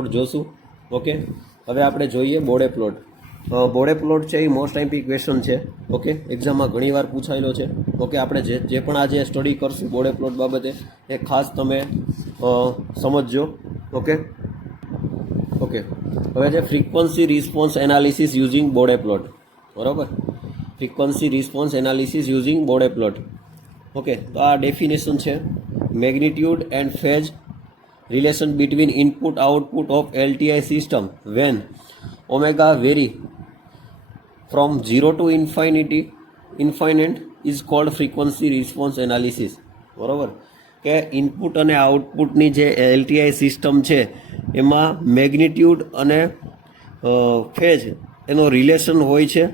Plot જોશું. Okay, હવે આપણે જોઈએ બોડે પ્લોટ. બોડે પ્લોટ છે એ મોસ્ટ આઈમ્પી ક્વેશ્ચન છે. ઓકે, એક્ઝામમાં ઘણીવાર પૂછાયેલો છે. ઓકે, આપણે જે પણ આજે સ્ટડી કરશું બોડે પ્લોટ બાબતે એ ખાસ તમે સમજજો. ઓકે ઓકે હવે છે frequency response analysis using Bode plot. બરાબર, frequency response analysis using Bode plot. Okay, તો આ ડેફિનેશન છે. Magnitude and phase relation between input output of LTI system when omega vary from 0 to infinite is called frequency response analysis. બરાબર, કે input અને આઉટપુટની જે LTI system છે એમાં મેગ્નિટ્યુડ અને ફેઝ એનો રિલેશન હોય છે.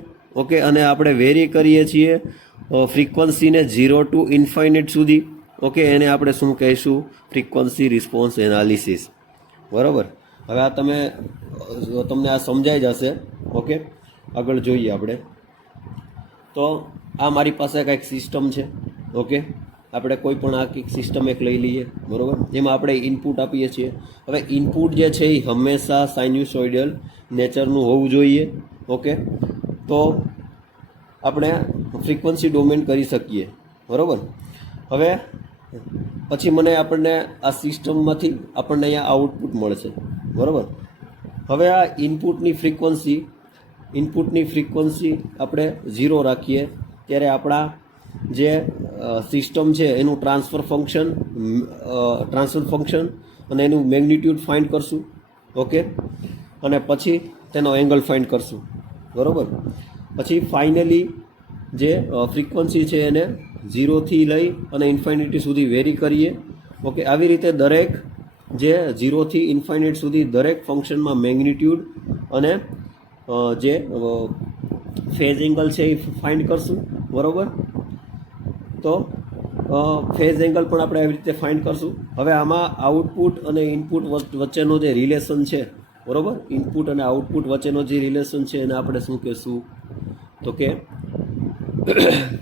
ઓકે, અને આપણે વેરી કરીએ છીએ ફ્રીક્વન્સીને 0 ટુ ઇન્ફાઇનાઇટ સુધી. ઓકે, એને આપણે શું કહીશું? Frequency response analysis. બરાબર, હવે આ તમને આ સમજાઈ જશે. ઓકે, આગળ જોઈએ આપણે. તો આ મારી પાસે કંઈક સિસ્ટમ છે. ઓકે, આપણે કોઈ પણ આ કંઈક સિસ્ટમ એક લઈ લઈએ. બરાબર, જેમાં આપણે ઇનપુટ આપીએ છીએ. હવે ઇનપુટ જે છે એ હંમેશા સાઇન્યુસોઇડલ નેચરનું હોવું જોઈએ. ઓકે, તો આપણે ફ્રીક્વન્સી ડોમેન કરી શકીએ. બરાબર, હવે પછી આપણને આ સિસ્ટમમાંથી આપણને અહીંયા આઉટપુટ મળશે. બરાબર, હવે આ ઇનપુટની ફ્રીક્વન્સી આપણે 0 રાખીએ ત્યારે આપણા જે સિસ્ટમ છે એનું ટ્રાન્સફર ફંક્શન અને એનું મેગ્નિટ્યુડ ફાઇન્ડ કરશું. ઓકે, અને પછી તેનો એંગલ ફાઇન્ડ કરશું. બરાબર, પછી ફાઇનલી જે ફ્રીક્વન્સી છે એને 0થી લઈ અને ઇન્ફાઇનિટી સુધી વેરી કરીએ. ઓકે, આવી રીતે દરેક જે 0થી ઇન્ફાઇનિટ સુધી દરેક ફંક્શનમાં મેગ્નિટ્યુડ અને જે ફેઝ એંગલ છે એ ફાઇન્ડ કરશું. બરાબર, તો ફેઝ એંગલ પણ આપણે આવી રીતે ફાઇન્ડ કરશું. હવે આમાં આઉટપુટ અને ઇનપુટ વચ્ચેનો જે રિલેશન છે, બરાબર, ઇનપુટ અને આઉટપુટ વચ્ચેનો જે રિલેશન છે એને આપણે શું કહેશું? તો કે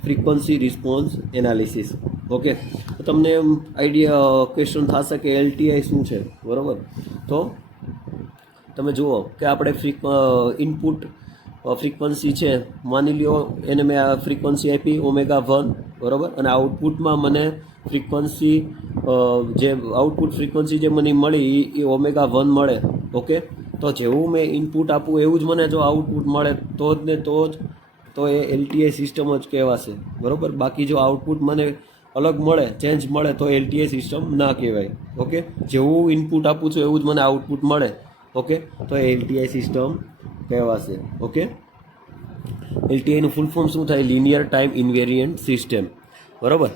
ફ્રીક્વન્સી રિસ્પોન્સ એનાલિસિસ. ઓકે, તો તમને આઈડિયા ક્વેશ્ચન થશે કે LTI શું છે. બરાબર, તો તમે જુઓ કે આપણે ઇનપુટ ફ્રીક્વન્સી છે, માની લ્યો એને મેં આ ફ્રીક્વન્સી આપી ω1. બરાબર, અને આઉટપુટમાં મને ફ્રીક્વન્સી જે આઉટપુટ ફ્રીક્વન્સી જે મને મળી એ ω1 મળે. ઓકે, તો જેવું મેં ઇનપુટ આપું એવું જ મને જો આઉટપુટ મળે તો એ LTI સિસ્ટમ જ કહેવાશે. બરાબર, બાકી જો આઉટપુટ મને અલગ મળે, ચેન્જ મળે તો LTI સિસ્ટમ ના કહેવાય. ઓકે, જેવું ઇનપુટ આપું છું એવું જ મને આઉટપુટ મળે. ઓકે, તો એ LTI સિસ્ટમ કહેવાશે. ઓકે, LTIનું ફૂલ ફોર્મ શું થાય? Linear time invariant system. બરાબર,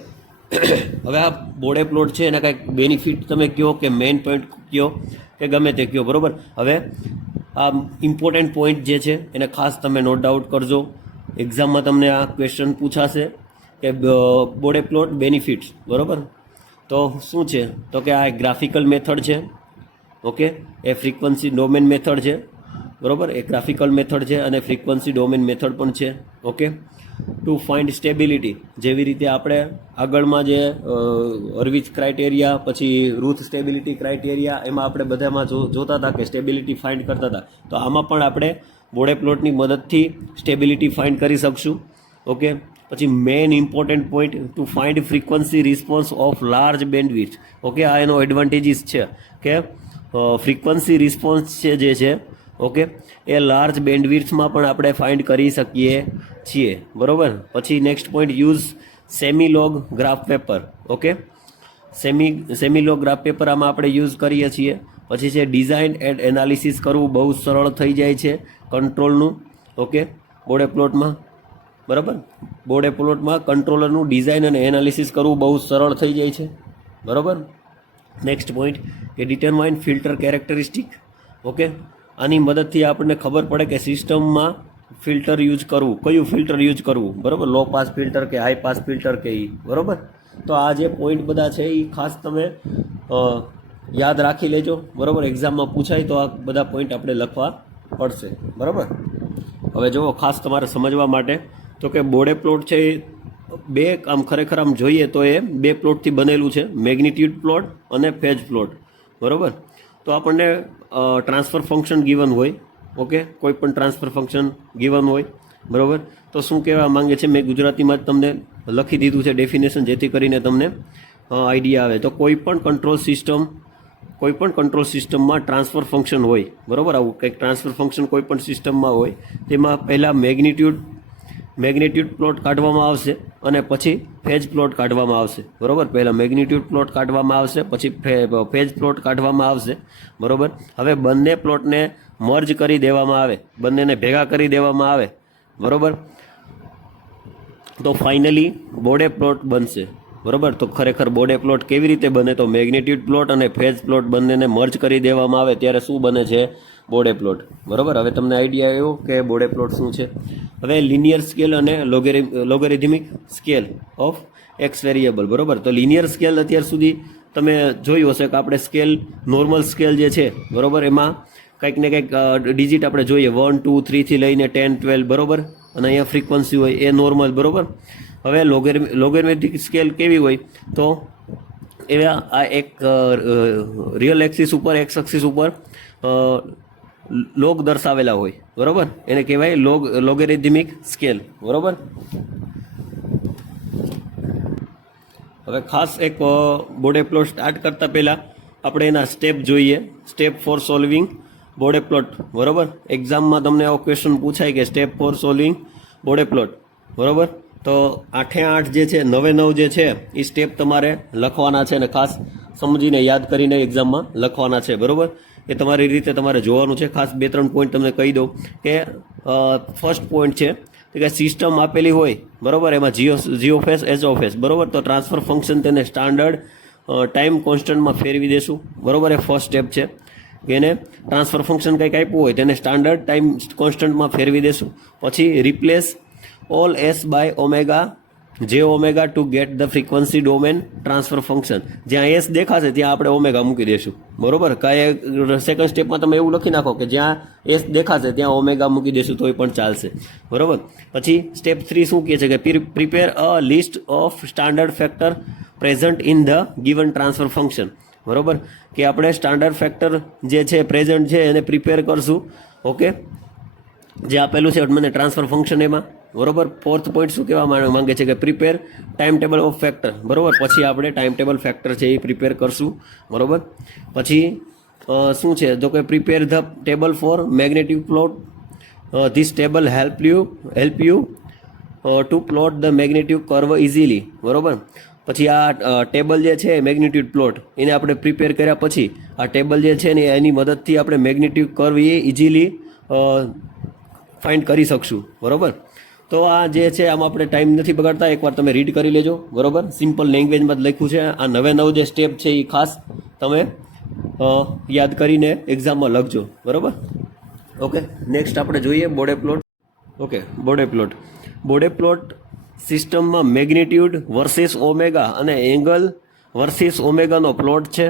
હવે આ બોડે પ્લોટ છે એના કંઈક બેનિફિટ તમે કહો કે મેઇન પોઈન્ટ કહો કે ગમે તે કહો. બરાબર, હવે આ ઇમ્પોર્ટન્ટ પોઈન્ટ જે છે એને ખાસ તમે નોટ ડાઉટ કરજો. એક્ઝામમાં તમને આ ક્વેશ્ચન પૂછાશે કે બોડે પ્લોટ બેનિફિટ્સ. બરાબર, તો શું છે? તો કે આ એક ગ્રાફિકલ મેથડ છે. ઓકે, એ ફ્રીક્વન્સી ડોમેન મેથડ છે. બરાબર, એ ગ્રાફિકલ મેથડ છે અને ફ્રીક્વન્સી ડોમેન મેથડ પણ છે. ઓકે, ટુ ફાઇન્ડ સ્ટેબિલિટી, જેવી રીતે આપણે આગળમાં જે હર્વિચ ક્રાઇટેરિયા, પછી રૂથ સ્ટેબિલિટી ક્રાઇટેરિયા, એમાં આપણે બધામાં જોતા હતા કે સ્ટેબિલિટી ફાઇન્ડ કરતા હતા. તો આમાં પણ આપણે બોડે પ્લોટની મદદથી સ્ટેબિલિટી ફાઇન્ડ કરી શકશું. ઓકે, પછી main important point to find frequency response of large bandwidth. Okay, આ એનો એડવાન્ટેજીસ છે કે ફ્રીક્વન્સી રિસ્પોન્સ જે છે ઓકે એ લાર્જ બેન્ડવિડ્થમાં પણ આપણે ફાઇન્ડ કરી શકીએ છીએ. બરાબર, પછી next point use semilog graph paper. Okay, semilog graph paper આમાં આપણે યુઝ કરીએ છીએ. પછી છે ડિઝાઇન એન્ડ એનાલિસિસ કરવું બહુ સરળ થઈ જાય છે કંટ્રોલનું. ઓકે, બોડે પ્લોટમાં. બરાબર, બોડે પ્લોટમાં કંટ્રોલરનું ડિઝાઇન અને એનાલિસિસ કરવું બહુ સરળ થઈ જાય છે. બરાબર, નેક્સ્ટ પોઈન્ટ કે ડિટરમાઇન ફિલ્ટર કેરેક્ટરિસ્ટિક. ઓકે, આની મદદથી આપણને ખબર પડે કે સિસ્ટમમાં ફિલ્ટર યુઝ કરવું, કયું ફિલ્ટર યુઝ કરવું. બરાબર, લો પાસ ફિલ્ટર કે હાઈ પાસ ફિલ્ટર કે એ. બરાબર, તો આ જે પોઈન્ટ બધા છે એ ખાસ તમે યાદ રાખી લેજો. બરાબર, એક્ઝામમાં પૂછાય તો આ બધા પોઈન્ટ આપણે લખવા પડશે. બરાબર, હવે જુઓ ખાસ તમારે સમજવા માટે તો કે બોડે પ્લોટ છે એ ખરેખર જોઈએ તો એ 2 પ્લોટથી બનેલું છે, મેગ્નિટ્યુડ પ્લોટ અને ફેઝ પ્લોટ. બરાબર, તો આપણને ટ્રાન્સફર ફંક્શન ગિવન હોય, ઓકે, કોઈ પણ ટ્રાન્સફર ફંક્શન ગિવન હોય, બરાબર, તો શું કહેવા માંગે છે, મેં ગુજરાતીમાં જ તમને લખી દીધું છે ડેફિનેશન, જેથી કરીને તમને આઈડિયા આવે. તો કોઈ પણ કંટ્રોલ સિસ્ટમમાં ટ્રાન્સફર ફંક્શન હોય, બરાબર, આવું કંઈક ટ્રાન્સફર ફંક્શન કોઈ પણ સિસ્ટમમાં હોય, તેમાં પહેલાં મેગ્નિટ્યુડ પ્લોટ કાઢવામાં આવશે અને પછી ફેજ પ્લોટ કાઢવામાં આવશે, બરાબર. પહેલાં મેગ્નિટ્યુડ પ્લોટ કાઢવામાં આવશે, પછી ફેજ પ્લોટ કાઢવામાં આવશે, બરાબર. હવે બંને પ્લોટને મર્જ કરી દેવામાં આવે, બંનેને ભેગા કરી દેવામાં આવે, બરાબર, તો ફાઇનલી બોડે પ્લોટ બનશે, બરાબર. તો ખરેખર બોડે પ્લોટ કેવી રીતે બને, તો મેગ્નિટ્યુડ પ્લોટ અને ફેજ પ્લોટ બંનેને મર્જ કરી દેવામાં આવે ત્યારે શું બને છે, બોડે પ્લોટ, બરાબર. હવે તમને આઈડિયા આવ્યો કે બોડે પ્લોટ શું છે. હવે લિનિયર સ્કેલ અને લોગેરિધમિક સ્કેલ ઓફ એક્સ વેરિયેબલ, બરાબર. તો લિનિયર સ્કેલ અત્યાર સુધી તમે જોયું હશે કે આપણે સ્કેલ, નોર્મલ સ્કેલ જે છે, બરાબર, એમાં કંઈક ને કંઈક ડિજિટ આપણે જોઈએ 1 2 3 થી લઈને 10 12, બરાબર, અને અહીંયા ફ્રીક્વન્સી હોય એ નોર્મલ, બરાબર. હવે લોગેરિથમિક સ્કેલ કેવી હોય, તો એવા આ એક રિયલ એક્સિસ ઉપર, એક્સ એક્સિસ ઉપર લોગ દર્શાવેલા હોય, બરાબર, એને કહેવાય લોગેરિધમિક સ્કેલ, બરાબર. હવે ખાસ એક બોડે પ્લોટ સ્ટાર્ટ કરતાં પહેલાં આપણે એના સ્ટેપ જોઈએ, સ્ટેપ ફોર સોલ્વિંગ બોડે પ્લોટ, બરાબર. એક્ઝામમાં તમને એવો ક્વેશ્ચન પૂછાય કે સ્ટેપ ફોર સોલ્વિંગ બોડે પ્લોટ, બરાબર. તો 8 જે છે, 9 જે છે એ સ્ટેપ તમારે લખવાના છે અને ખાસ સમજીને યાદ કરીને એક્ઝામમાં લખવાના છે, બરાબર. એ તમારી રીતે તમારે જોવાનું છે. ખાસ 2-3 પોઈન્ટ તમને કહી દઉં કે ફર્સ્ટ પોઈન્ટ છે કે સિસ્ટમ આપેલી હોય, બરાબર, એમાં જીઓફેસ એચઓફેસ, બરાબર, તો ટ્રાન્સફર ફંક્શન તેને સ્ટાન્ડર્ડ ટાઈમ કોન્સ્ટન્ટમાં ફેરવી દેશું, બરાબર. એ ફર્સ્ટ સ્ટેપ છે કે એને ટ્રાન્સફર ફંક્શન કંઈક આપ્યું હોય તેને સ્ટાન્ડર્ડ ટાઈમ કોન્સ્ટન્ટમાં ફેરવી દેશું. પછી replace all s by omega j omega to get the frequency domain transfer function. જ્યાં એસ દેખાશે ત્યાં આપણે ઓમેગા મૂકી દઈશું, બરોબર. કાંઈ સેકન્ડ સ્ટેપમાં તમે એવું લખી નાખો કે જ્યાં એસ દેખાશે ત્યાં ઓમેગા મૂકી દઈશું તોય પણ ચાલશે, બરોબર. પછી સ્ટેપ 3 શું કહે છે કે prepare a list of standard factor present in the given transfer function, બરોબર, કે આપણે સ્ટાન્ડર્ડ ફેક્ટર જે છે પ્રેઝન્ટ છે એને પ્રિપેર કરશું, ઓકે, જે આપેલું છે મને ટ્રાન્સફર ફંક્શન એમાં, બરોબર. ફોર્થ પોઈન્ટ શું કહેવા માંગે છે કે prepare time table of factor, બરોબર. પછી આપણે ટાઈમ ટેબલ ફેક્ટર છે એ પ્રિપેર કરશું, બરોબર. પછી શું છે તો કે prepare the table for magnetic plot, this table help you to plot the magnetic curve easily, બરોબર. પછી આ ટેબલ જે છે મેગ્નિટ્યુડ પ્લોટ એને આપણે પ્રિપેર કર્યા પછી આ ટેબલ જે છે ને એની મદદથી આપણે મેગ્નિટ્યુડ કર્વ એ ઇઝીલી ફાઇન્ડ કરી શકશું, બરોબર. તો આ જે છે આમાં આપણે ટાઈમ નથી બગાડતા, એકવાર તમે રીડ કરી લેજો, બરોબર. સિમ્પલ લેંગ્વેજમાં જ લખ્યું છે. આ 9 જે સ્ટેપ છે એ ખાસ તમે યાદ કરીને એક્ઝામમાં લખજો, બરોબર. ઓકે, નેક્સ્ટ આપણે જોઈએ બોડે પ્લોટ. ઓકે, બોડે પ્લોટ સિસ્ટમમાં મેગ્નિટ્યુડ વર્સિસ ઓમેગા અને એંગલ વર્સિસ ઓમેગાનો પ્લોટ છે.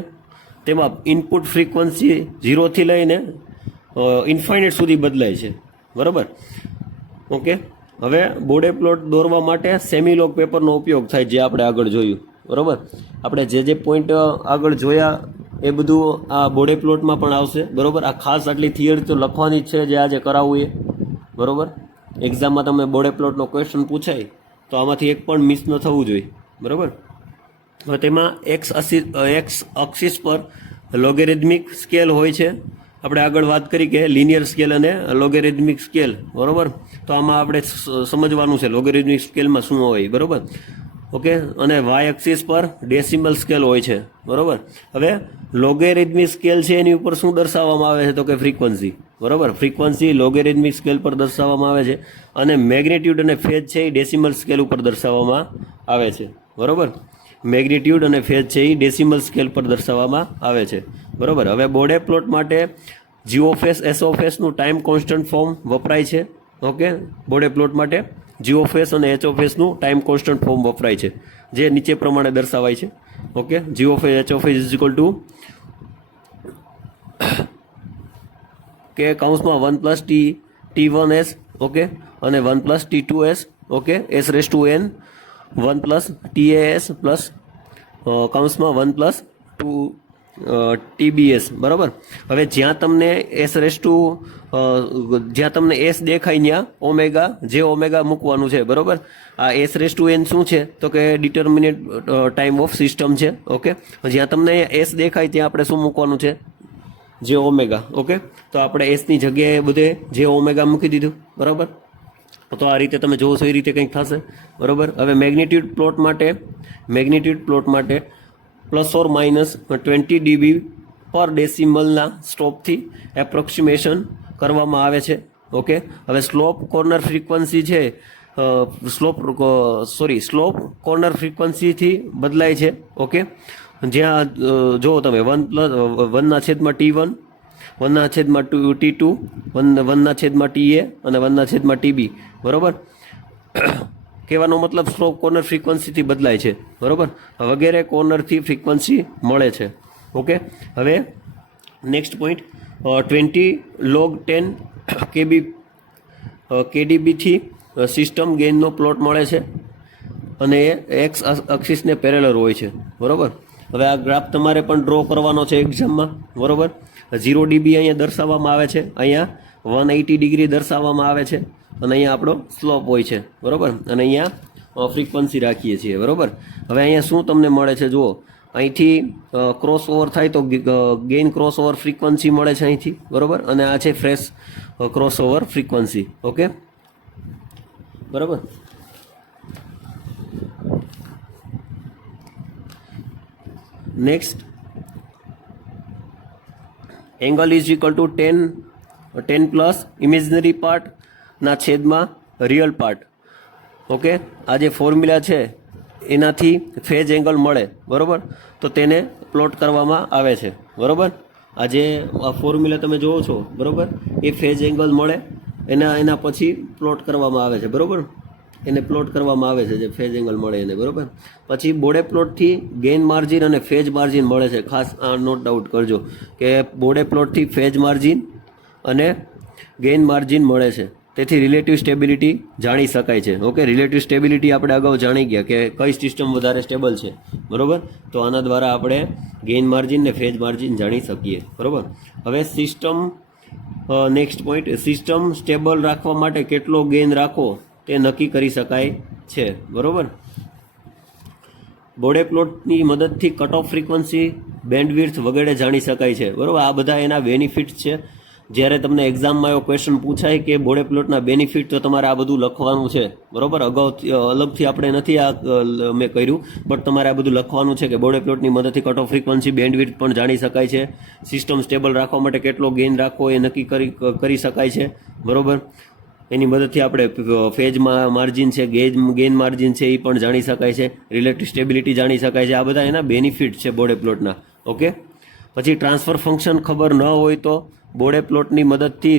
તેમાં ઇનપુટ ફ્રીક્વન્સી 0 થી લઈને ઇન્ફાઇનાઇટ સુધી બદલાય છે, બરાબર. ઓકે, હવે બોડે પ્લોટ દોરવા માટે સેમિલોગ પેપરનો ઉપયોગ થાય, જે આપણે આગળ જોયું, બરાબર. આપણે જે પોઈન્ટ આગળ જોયા એ બધું આ બોડે પ્લોટમાં પણ આવશે, બરાબર. આ ખાસ આટલી થિયરી તો લખવાની જ છે જે આજે કરાવવું એ, બરાબર. એક્ઝામમાં તમે બોડે પ્લોટનો ક્વેશ્ચન પૂછાય તો આમાંથી એક પણ મિસ ન થવું જોઈએ, બરાબર. હવે તેમાં એક્સ અક્ષિસ પર લોગેરિધમિક સ્કેલ હોય છે. આપણે આગળ વાત કરી કે લિનિયર સ્કેલ અને લોગેરિધમિક સ્કેલ, બરાબર. તો આમાં આપણે સમજવાનું છે લોગેરિધમિક સ્કેલમાં શું હોય, બરાબર. ઓકે, અને વાય એક્સિસ પર ડેસિમલ સ્કેલ હોય છે, બરાબર. હવે લોગેરિધમિક સ્કેલ છે એની ઉપર શું દર્શાવવામાં આવે છે તો કે ફ્રીક્વન્સી, બરાબર. ફ્રીક્વન્સી લોગેરિધમિક સ્કેલ પર દર્શાવવામાં આવે છે અને મેગ્નિટ્યુડ અને ફેજ છે એ ડેસિમલ સ્કેલ ઉપર દર્શાવવામાં આવે છે, બરાબર. મેગ્નિટ્યુડ અને ફેજ છે એ ડેસિમલ સ્કેલ પર દર્શાવવામાં આવે છે, બરાબર. હવે બોડે પ્લોટ માટે જીઓફેસ એસઓફેસનું ટાઈમ કોન્સ્ટન્ટ ફોર્મ વપરાય છે, ઓકે. બોડે પ્લોટ માટે જીઓફેસ અને એચઓફેસનું ટાઈમ કોન્સ્ટન્ટ ફોર્મ વપરાય છે, જે નીચે પ્રમાણે દર્શાવાય છે, ઓકે. જીઓફેસ એચઓફેસ ઇઝ ઇક્વલ ટુ કે કૌંસમાં 1 + t1s, ઓકે, અને 1 + t2s, okay, s⁻n 1 + tas plus કૌંસમાં 1 + TBS બરાબર. હવે જ્યાં તમને જ્યાં તમને S દેખાય ત્યાં ઓમેગા જે ઓમેગા મૂકવાનું છે બરાબર. આ S(n) શું છે તો કે ડિટર્મિનેટ ટાઈમ ઓફ સિસ્ટમ છે. ઓકે, જ્યાં તમને S દેખાય ત્યાં આપણે શું મૂકવાનું છે? જે ઓમેગા. ઓકે, તો આપણે એસની જગ્યાએ બધે જે ઓમેગા મૂકી દીધું બરાબર. તો આ રીતે તમે જોવો છો એ રીતે કંઈક થશે બરાબર. હવે મેગ્નિટ્યુડ પ્લોટ માટે ±20 dB પર ડેસિમલના સ્ટોપથી એપ્રોક્સિમેશન કરવામાં આવે છે. ઓકે, હવે સ્લોપ કોર્નર ફ્રીક્વન્સી છે સ્લોપ કોર્નર ફ્રીક્વન્સીથી બદલાય છે. ઓકે, જ્યાં જુઓ તમે 1/T1 1/T2 1/Ta અને 1/TB બરાબર. કહેવાનો મતલબ સ્લોપ કોર્નર ફ્રીક્વન્સીથી બદલાય છે બરાબર, વગેરે કોર્નરથી ફ્રીક્વન્સી મળે છે. ઓકે, હવે નેક્સ્ટ પોઈન્ટ 20 log 10 kdBથી સિસ્ટમ ગેઇનનો પ્લોટ મળે છે અને એ એક્સ અક્ષિસને પેરેલલ હોય છે બરાબર. હવે આ ગ્રાફ તમારે પણ ડ્રો કરવાનો છે એક્ઝામમાં બરાબર. 0 dB અહીંયા દર્શાવવામાં આવે છે, અહીંયા 180 ડિગ્રી દર્શાવવામાં આવે છે અને અહીંયા આપણો સ્લોપ હોય છે બરાબર. અને અહીંયા ફ્રીક્વન્સી રાખીએ છીએ બરાબર. હવે અહીંયા શું તમને મળે છે જુઓ, અહીંથી ક્રોસ ઓવર થાય તો ગેઇન ક્રોસ ઓવર ફ્રીક્વન્સી મળે છે અહીંથી બરાબર. અને આ છે phase crossover frequency. Okay બરાબર. Next angle is equal to 10 plus imaginary part ના છેદમાં રિયલ પાર્ટ. ઓકે, આ જે ફોર્મ્યુલા છે એનાથી ફેજ એંગલ મળે બરાબર, તો તેને પ્લોટ કરવામાં આવે છે બરાબર. આ જે ફોર્મ્યુલા તમે જોવો છો બરાબર, એ ફેજ એંગલ મળે એના પછી પ્લોટ કરવામાં આવે છે બરાબર. એને પ્લોટ કરવામાં આવે છે જે ફેજ એંગલ મળે એને બરાબર. પછી બોડે પ્લોટથી ગેઇન માર્જિન અને ફેજ માર્જિન મળે છે. ખાસ આ નોટ ડાઉટ કરજો કે બોડે પ્લોટથી ફેજ માર્જિન અને ગેઇન માર્જિન મળે છે, તેથી રિલેટિવ સ્ટેબિલિટી જાણી શકાય છે. ઓકે, રિલેટિવ સ્ટેબિલિટી આપણે અગાઉ જાણી ગયા કે કઈ સિસ્ટમ વધારે સ્ટેબલ છે બરાબર. તો આના દ્વારા આપણે ગેઇન માર્જિન ને ફેજ માર્જિન જાણી શકીએ બરાબર. હવે system next point, system stable રાખવા માટે કેટલો ગેઇન રાખવો તે નક્કી કરી શકાય છે બરાબર. બોડે પ્લોટની મદદથી કટ ઓફ ફ્રીક્વન્સી, બેન્ડવિડ્થ વગેરે જાણી શકાય છે બરાબર. આ બધા એના બેનિફિટ્સ છે. જ્યારે તમને એક્ઝામમાં એવો ક્વેશ્ચન પૂછાય કે બોડે પ્લોટના બેનિફિટ, તો તમારે આ બધું લખવાનું છે બરાબર. અગાઉથી અલગથી આપણે નથી આ મેં કર્યું, બટ તમારે આ બધું લખવાનું છે કે બોડે પ્લોટની મદદથી કટ ઓફ ફ્રીક્વન્સી, બેન્ડવિડ્થ પણ જાણી શકાય છે. સિસ્ટમ સ્ટેબલ રાખવા માટે કેટલો ગેઇન રાખવો એ નક્કી કરી શકાય છે બરાબર. એની મદદથી આપણે ફેજ માર્જિન છે, ગેઇન માર્જિન છે એ પણ જાણી શકાય છે. રિલેટિવ સ્ટેબિલિટી જાણી શકાય છે. આ બધા એના બેનિફિટ છે બોડે પ્લોટના. ઓકે, પછી ટ્રાન્સફર ફંક્શન ખબર ન હોય તો બોડે પ્લોટની મદદથી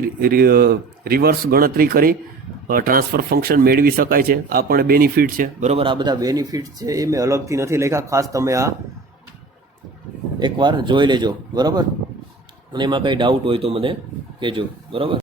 રિવર્સ ગણતરી કરી ટ્રાન્સફર ફંક્શન મેળવી શકાય છે. આ પણ બેનિફિટ છે બરાબર. આ બધા બેનિફિટ છે એ મેં અલગથી નથી લખ્યા, ખાસ તમે આ એકવાર જોઈ લેજો બરાબર. અને એમાં કંઈ ડાઉટ હોય તો મને કહેજો બરાબર.